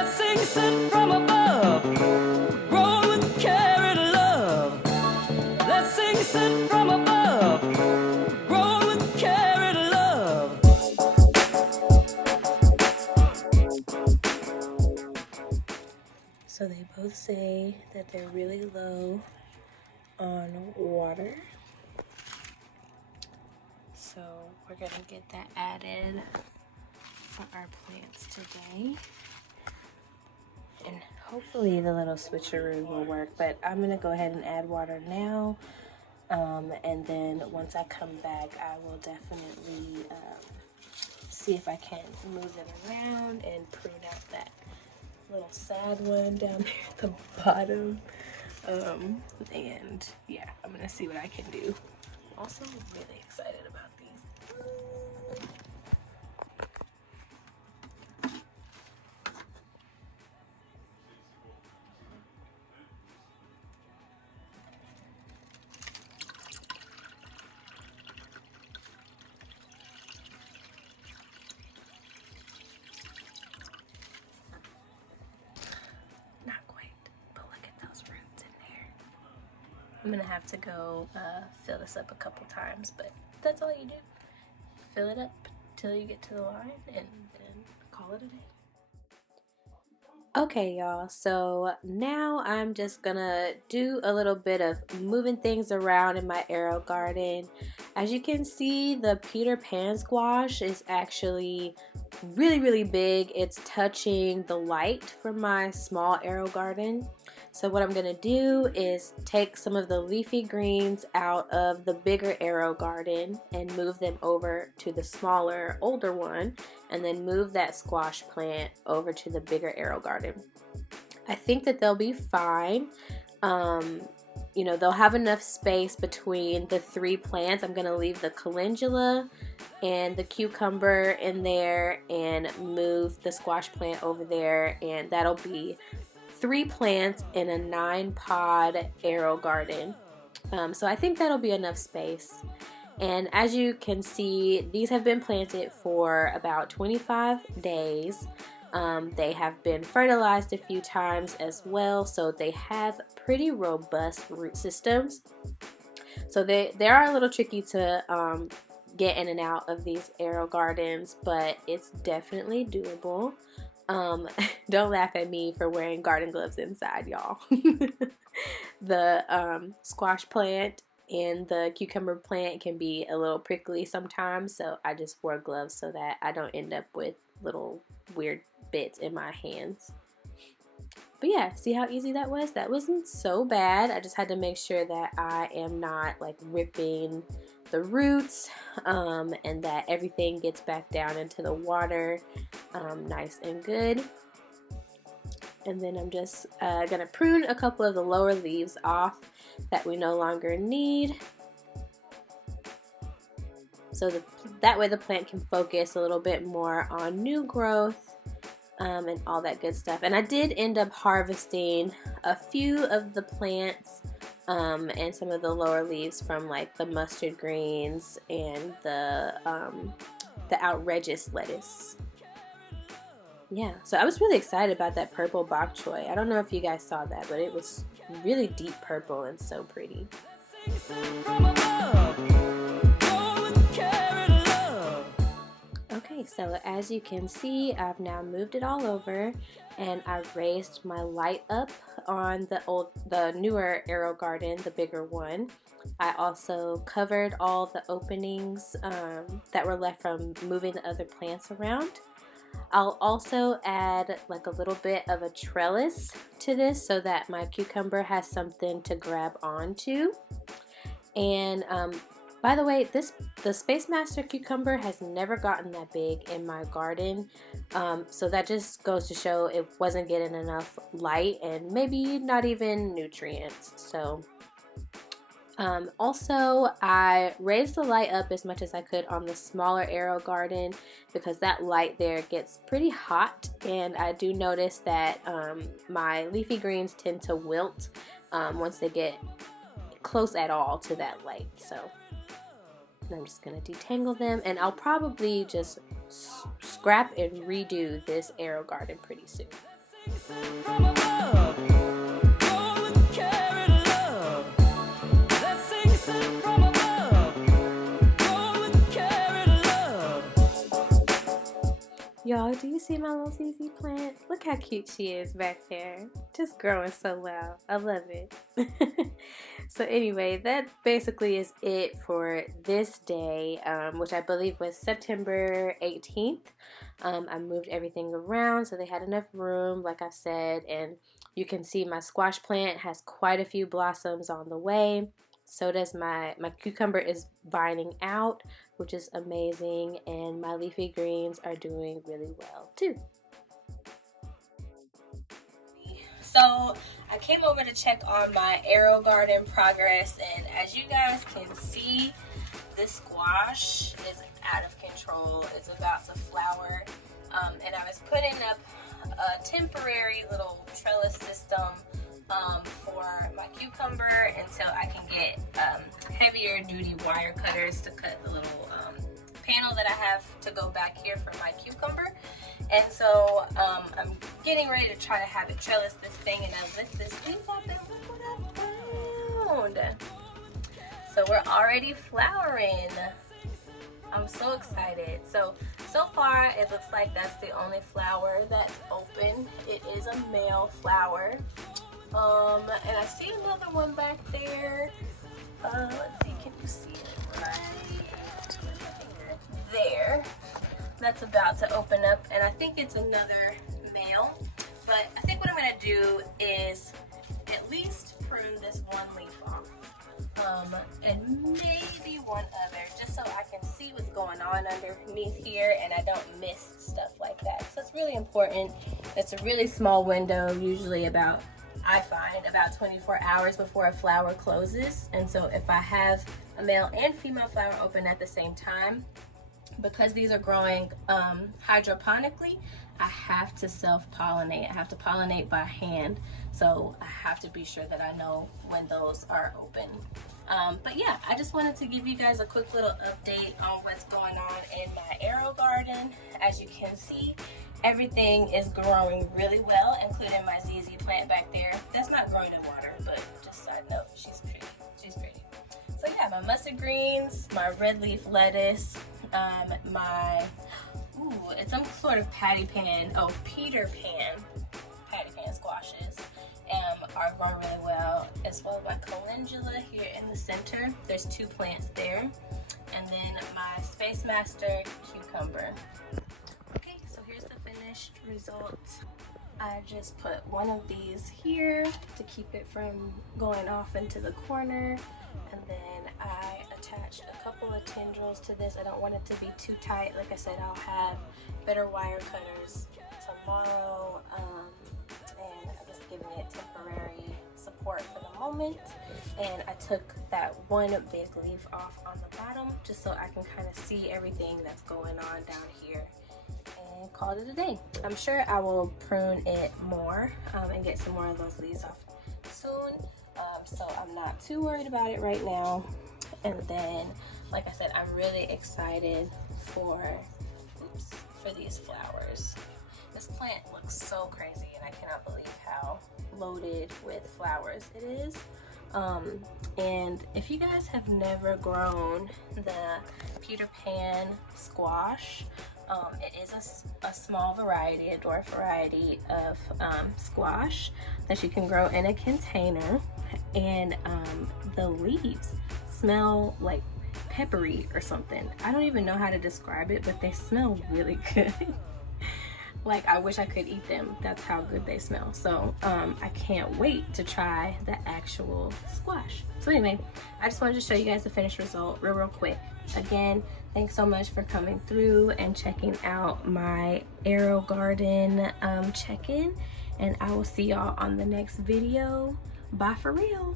Blessings sent from above, grown with care and love. Blessings sent from above, grown with care and love. So they both say that they're really low on water. So we're gonna get that added for our plants today. And hopefully the little switcheroo will work, but I'm gonna go ahead and add water now. And then once I come back, I will definitely see if I can move them around and prune out that little sad one down there at the bottom. And yeah, I'm gonna see what I can do. I'm also really excited about these. Not quite, but look at those roots in there. I'm gonna have to go fill this up a couple times, but that's all you do. Fill it up till you get to the line and then call it a day. Okay, y'all, so now I'm just gonna do a little bit of moving things around in my AeroGarden. As you can see, the Peter Pan squash is actually really big. It's touching the light from my small AeroGarden. So what I'm gonna do is take some of the leafy greens out of the bigger AeroGarden and move them over to the smaller, older one, and then move that squash plant over to the bigger AeroGarden. I think that they'll be fine. You know, they'll have enough space between the three plants. I'm gonna leave the calendula and the cucumber in there and move the squash plant over there, and that'll be 3 plants in a 9-pod AeroGarden. So I think that'll be enough space. And as you can see, these have been planted for about 25 days. They have been fertilized a few times as well, so they have pretty robust root systems. So they are a little tricky to get in and out of these AeroGardens, but it's definitely doable. Don't laugh at me for wearing garden gloves inside, y'all. The squash plant and the cucumber plant can be a little prickly sometimes, so I just wore gloves so that I don't end up with little weird bits in my hands. But yeah, see how easy that was? That wasn't so bad. I just had to make sure that I am not like ripping the roots, and that everything gets back down into the water nice and good. And then I'm just gonna prune a couple of the lower leaves off that we no longer need, so that way the plant can focus a little bit more on new growth and all that good stuff. And I did end up harvesting a few of the plants and some of the lower leaves from like the mustard greens and the outrageous lettuce. Yeah, so I was really excited about that purple bok choy. I don't know if you guys saw that, but it was really deep purple and so pretty. Okay, so as you can see, I've now moved it all over, and I've raised my light up on the newer AeroGarden, the bigger one. I also covered all the openings that were left from moving the other plants around. I'll also add like a little bit of a trellis to this so that my cucumber has something to grab onto. And by the way, the Space Master cucumber has never gotten that big in my garden, so that just goes to show it wasn't getting enough light and maybe not even nutrients. So also, I raised the light up as much as I could on the smaller AeroGarden because that light there gets pretty hot, and I do notice that my leafy greens tend to wilt once they get close at all to that light. So I'm just going to detangle them, and I'll probably just scrap and redo this AeroGarden pretty soon. Y'all, do you see my little ZZ plant? Look how cute she is back there. Just growing so well. I love it. So anyway, that basically is it for this day, which I believe was September 18th. I moved everything around so they had enough room, like I said, and you can see my squash plant has quite a few blossoms on the way. So does my cucumber is vining out, which is amazing, and my leafy greens are doing really well too. So I came over to check on my AeroGarden progress, and as you guys can see, this squash is out of control. It's about to flower, and I was putting up a temporary little trellis system for my cucumber until I can get heavier duty wire cutters to cut the little panel that I have to go back here for my cucumber. And so I'm getting ready to try to have it trellis this thing, and I lift this leaf up and look what I found. So we're already flowering. I'm so excited. So far it looks like that's the only flower that's open. It is a male flower. And I see another one back there. Let's see, can you see it right there? That's about to open up, and I think it's another male. But I think what I'm gonna do is at least prune this one leaf off. And maybe one other, just so I can see what's going on underneath here and I don't miss stuff like that. So it's really important. It's a really small window, usually I find about 24 hours before a flower closes. And so if I have a male and female flower open at the same time, because these are growing hydroponically, I have to self-pollinate. I have to pollinate by hand. So I have to be sure that I know when those are open. But yeah, I just wanted to give you guys a quick little update on what's going on in my AeroGarden. As you can see, everything is growing really well, including my ZZ plant back there. That's not growing in water, but just side note, she's pretty. She's pretty. So yeah, my mustard greens, my red leaf lettuce, it's some sort of Peter Pan squashes are growing really well, as well as my calendula here in the center. There's 2 plants there, and then my Space Master cucumber. Okay, so here's the finished result. I just put one of these here to keep it from going off into the corner, and then I attached a couple of tendrils to this. I don't want it to be too tight. Like I said, I'll have better wire cutters tomorrow, and I'm just giving it temporary support for the moment. And I took that one big leaf off on the bottom just so I can kind of see everything that's going on down here, and called it a day. I'm sure I will prune it more and get some more of those leaves off soon, so I'm not too worried about it right now. And then, like I said, I'm really excited for these flowers. This plant looks so crazy, and I cannot believe how loaded with flowers it is. And if you guys have never grown the Peter Pan squash, it is a small variety, a dwarf variety of squash that you can grow in a container, and the leaves smell like peppery or something. I don't even know how to describe it, but they smell really good. Like, I wish I could eat them. That's how good they smell. So I can't wait to try the actual squash. So anyway, I just wanted to show you guys the finished result real quick. Again, thanks so much for coming through and checking out my AeroGarden check-in, and I will see y'all on the next video. Bye for real.